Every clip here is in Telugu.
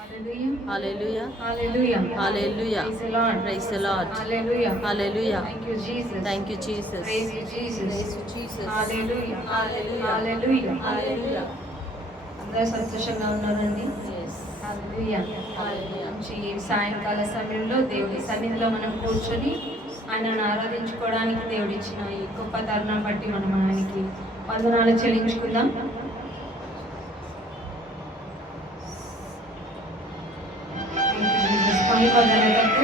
Hallelujah. Hallelujah. Hallelujah. Praise the Lord. Praise the Lord. Hallelujah. Hallelujah. Thank you, Jesus. Thank you, Jesus. Praise you, Jesus. Praise you, Jesus. Hallelujah. Hallelujah. Hallelujah. Hallelujah. అందరూ సంతోషంగా ఉన్నారండి. Yes. హల్లెలూయా. Hallelujah. మంచి సాయంకాల సమయంలో దేవుడి సన్నిధిలో మనం కూర్చొని ఆయనను ఆరాధించుకోవడానికి దేవుడు ఇచ్చిన ఈ గొప్ప తరుణం బట్టి మనం ఆయనకి వందనాలు చెల్లించుకుందాం. మహిమ ఘనతకు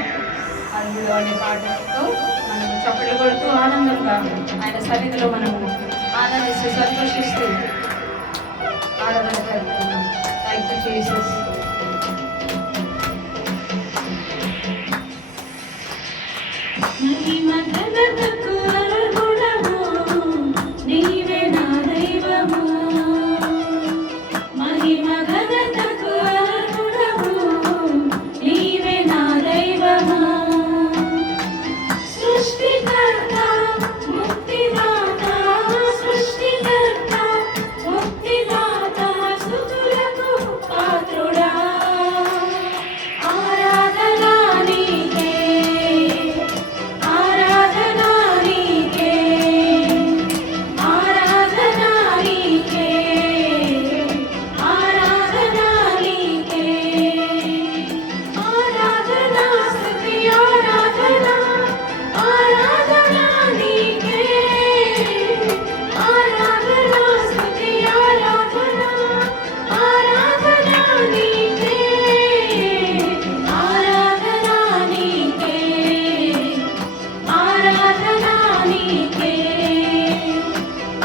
అందులో అనే పాటలతో మనం చప్పట్లు కొడుతూ ఆనందంగా ఆయన సన్నిధిలో మనము ఆనందిస్తూ సంతోషిస్తూ ఆరాధన జరుపుతున్నాం. Thank you Jesus. మహిమ ఘనతకు అర్హుడవు నీవే నా దైవము. మహిమ ఘనతకు అర్హుడవు నీవే నా దైవము. సృష్టికర్త ముక్తిదాత సృష్టికర్త ముక్తిదాత స్తుతులకు పాత్రుడా. ఆరాధనా నీకే ఆరాధనా నీకే ఆరాధనా నీకే ఆరాధనా నీకే ఆరాధనా స్తుతి ఆరాధనా ఆరాధనా నీకే ఆరాధనా స్తుతి ఆరాధనా ఆరాధనా నీకే ఆరాధనా నీకే ఆరాధనా నీకే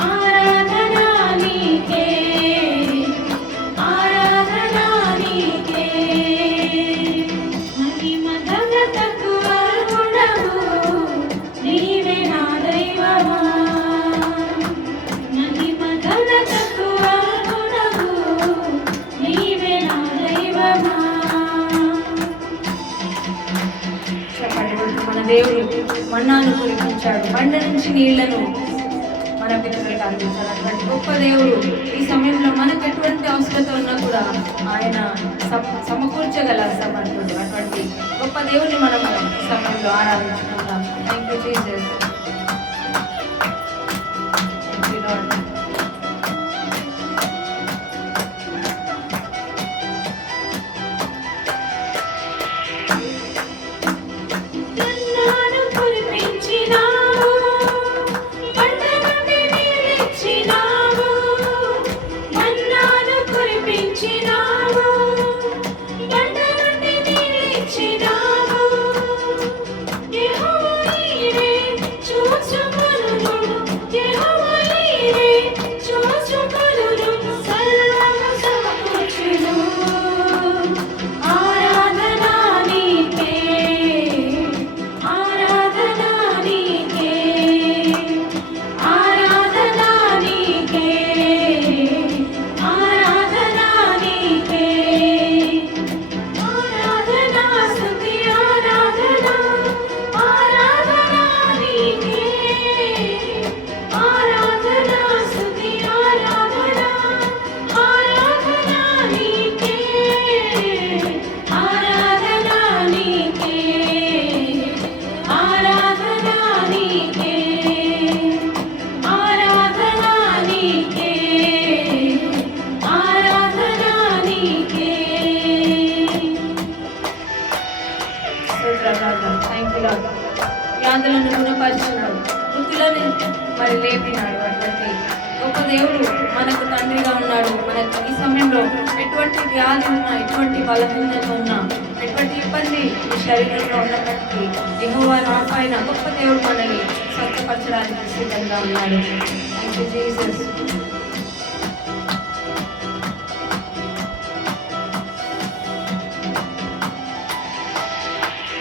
ఆరాధనా నీకే ఆరాధనా నీకే. మహిమ ఘనతకు అర్హుడవు నీవే నా దైవమా. మహిమ ఘనతకు అర్హుడవు నీవే నా దైవమా. చెప్పండి, మన దేవుడు మన్నాను కురిపించాడు, బండ నుంచి నీళ్లను మన పితరులకు అందించాడు. అటువంటి గొప్ప దేవుడు ఈ సమయంలో మనకు ఎటువంటి అవసరత ఉన్నా కూడా ఆయన సమకూర్చగల సమర్థుడు. అటువంటి గొప్ప దేవుని మనము ఈ సమయంలో ఆరాధించుకుంటాం. Thank you Jesus. Thank you Lord. మన్నాను కురిపించినావు, బండ నుండి నీళ్ళిచ్చినావు. మన్నాను కురిపించినావు, బండ నుండి నీళ్ళిచ్చినావు. యెహోవా నీవే చూచుకొనుము, యెహోవా నీవే చూచుకొనుము. సర్వము సమకూర్చును. ఆరాధనా నీకే ఆరాధనా నీకే ఆరాధనా నీకే ఆరాధనా నీకే ఆరాధనా స్తుతి ఆరాధనా ఆరాధనా నీకే ఆరాధనా స్తుతి ఆరాధనా ఆరాధనా నీకే ఆరాధనా నీకే ఆరాధనా నీకే ఆరాధనా నీకే ఆరాధనా నీకే. Thank you lord. వ్యాధులను గుణపరిచినాడు, వృద్ధులను మరి లేపినాడు. అటువంటి గొప్ప దేవుడు మనకు తండ్రిగా ఉన్నాడు. మనకు ఈ సమయంలో ఎటువంటి వ్యాధి ఉన్నా, ఎటువంటి బలహీనత ఉన్నా, ఎటువంటి ఇబ్బంది ఈ శరీరంలో ఉన్నప్పటికీ యెహోవా రాఫా గొప్ప దేవుడు మనల్ని స్వస్థపరచడానికి సిద్ధంగా ఉన్నాడు. Thank you Jesus.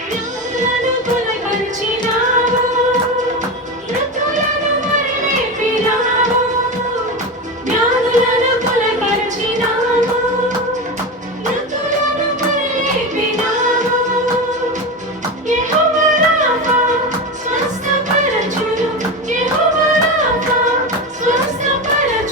వ్యాధులను తొలగించినావు, మృతులను మరి లేపినావు. వ్యాధులను తొలగించినావు, మృతులను మరి లేపినావు. యెహోవా రాఫా స్వస్థపరచును, యెహోవా రాఫా స్వస్థపరచును.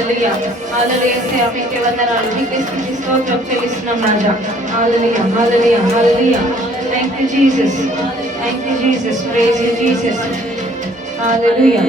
హల్లెలూయా హల్లెలూయా యేసయ్యా మీకే వందనాలు మీకే స్తుతి స్తోత్రం చెల్లిస్తున్నాం రాజా hallelujah hallelujah hallelujah thank you Jesus praise you Jesus hallelujah